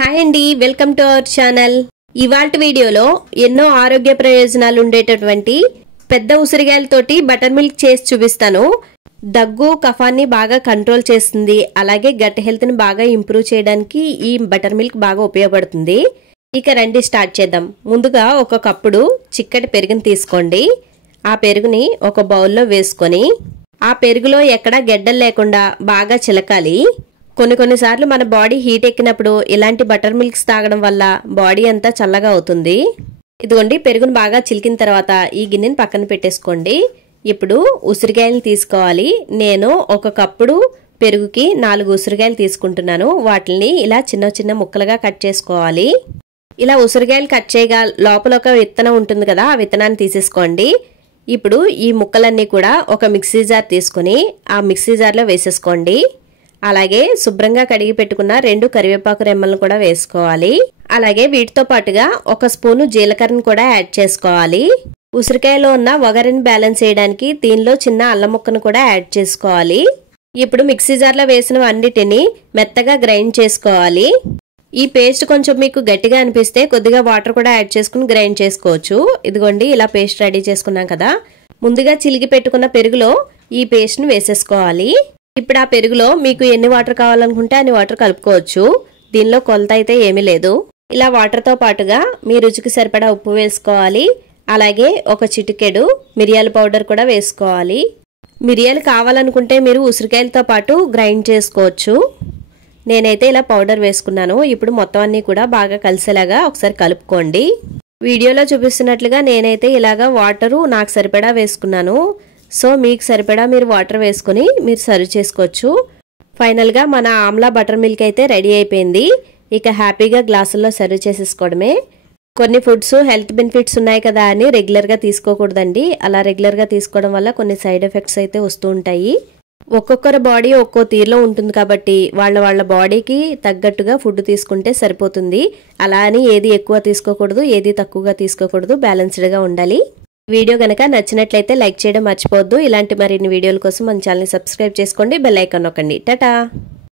Hi అండి, welcome to our channel. ఇవాల్టి వీడియోలో ఎన్నో ఆరోగ్య ప్రయోజనాలు ఉండేటటువంటి పెద్ద ఉసిరికాయలతోటి బటర్ మిల్క్ చేసి చూపిస్తాను. దగ్గు కఫాన్ని బాగా కంట్రోల్ చేస్తుంది, అలాగే గట్ హెల్త్ ని బాగా ఇంప్రూవ్ చేయడానికి ఈ బటర్ మిల్క్ బాగా ఉపయోగపడుతుంది. ఇక రండి స్టార్ట్ చేద్దాం. ముందుగా ఒక కప్పుడు చిక్కటి పెరుగుని తీసుకోండి. ఆ పెరుగుని ఒక బౌల్లో వేసుకొని ఆ పెరుగులో ఎక్కడ గెడ్డలు లేకుండా బాగా చిలకాలి. కొన్నిసార్లు మన బాడీ హీట్ ఎక్కినప్పుడు ఇలాంటి బటర్ మిల్క్స్ తాగడం వల్ల బాడీ అంతా చల్లగా అవుతుంది. ఇదిగోండి, పెరుగును బాగా చిలికిన తర్వాత ఈ గిన్నెని పక్కన పెట్టేసుకోండి. ఇప్పుడు ఉసిరికాయలు తీసుకోవాలి. నేను ఒక కప్పుడు పెరుగుకి 4 ఉసిరికాయలు తీసుకుంటున్నాను. వాటిని ఇలా చిన్న చిన్న ముక్కలుగా కట్ చేసుకోవాలి. ఇలా ఉసిరికాయలు కట్ చేయగా లోపల ఒక విత్తనం ఉంటుంది కదా, ఆ విత్తనాన్ని తీసేసుకోండి. ఇప్పుడు ఈ ముక్కలన్నీ కూడా ఒక మిక్సీ జార్ తీసుకుని ఆ మిక్సీ జార్లో వేసేసుకోండి. అలాగే శుభ్రంగా కడిగి పెట్టుకున్న 2 కరివేపాకు రెమ్మలను కూడా వేసుకోవాలి. అలాగే వీటితో పాటుగా 1 స్పూను జీలకర్రను కూడా యాడ్ చేసుకోవాలి. ఉసిరికాయలో ఉన్న వగరుని బ్యాలెన్స్ చేయడానికి దీనిలో చిన్న అల్లం ముక్కను కూడా యాడ్ చేసుకోవాలి. ఇప్పుడు మిక్సీ జార్లో వేసిన అన్నిటిని మెత్తగా గ్రైండ్ చేసుకోవాలి. ఈ పేస్ట్ కొంచెం మీకు గట్టిగా అనిపిస్తే కొద్దిగా వాటర్ కూడా యాడ్ చేసుకుని గ్రైండ్ చేసుకోవచ్చు. ఇదిగోండి, ఇలా పేస్ట్ రెడీ చేసుకున్నాం కదా. ముందుగా చిలికి పెట్టుకున్న పెరుగులో ఈ పేస్ట్ని వేసేసుకోవాలి. ఇప్పుడు ఆ పెరుగులో మీకు ఎన్ని వాటర్ కావాలనుకుంటే అన్ని వాటర్ కలుపుకోవచ్చు. దీనిలో కొలత అయితే ఏమీ లేదు. ఇలా వాటర్తో పాటుగా మీ రుచికి సరిపడా ఉప్పు వేసుకోవాలి. అలాగే ఒక చిటికెడు మిరియాల పౌడర్ కూడా వేసుకోవాలి. మిరియాలు కావాలనుకుంటే మీరు ఉసిరికాయలతో పాటు గ్రైండ్ చేసుకోవచ్చు. నేనైతే ఇలా పౌడర్ వేసుకున్నాను. ఇప్పుడు మొత్తం అన్ని కూడా బాగా కలిసేలాగా ఒకసారి కలుపుకోండి. వీడియోలో చూపిస్తున్నట్లుగా నేనైతే ఇలాగా వాటరు నాకు సరిపడా వేసుకున్నాను. సో మీకు సరిపడా మీరు వాటర్ వేసుకుని మీరు సర్వ్ చేసుకోవచ్చు. ఫైనల్గా మన ఆమ్లా బటర్ మిల్క్ అయితే రెడీ అయిపోయింది. ఇక హ్యాపీగా గ్లాసుల్లో సర్వ్ చేసేసుకోవడమే. కొన్ని ఫుడ్స్ హెల్త్ బెనిఫిట్స్ ఉన్నాయి కదా అని రెగ్యులర్గా తీసుకోకూడదండి. అలా రెగ్యులర్గా తీసుకోవడం వల్ల కొన్ని సైడ్ ఎఫెక్ట్స్ అయితే వస్తూ ఉంటాయి. ఒక్కొక్కరి బాడీ ఒక్కో తీరులో ఉంటుంది కాబట్టి వాళ్ళ బాడీకి తగ్గట్టుగా ఫుడ్ తీసుకుంటే సరిపోతుంది. అలా అని ఏది ఎక్కువ తీసుకోకూడదు, ఏది తక్కువగా తీసుకోకూడదు, బ్యాలెన్స్డ్గా ఉండాలి. వీడియో గనక నచ్చినట్లయితే లైక్ చేయడం మర్చిపోవద్దు. ఇలాంటి మరిన్ని వీడియోల కోసం మన ఛానల్ని సబ్స్క్రైబ్ చేసుకోండి, బెల్ ఐకాన్ నొక్కండి. టాటా.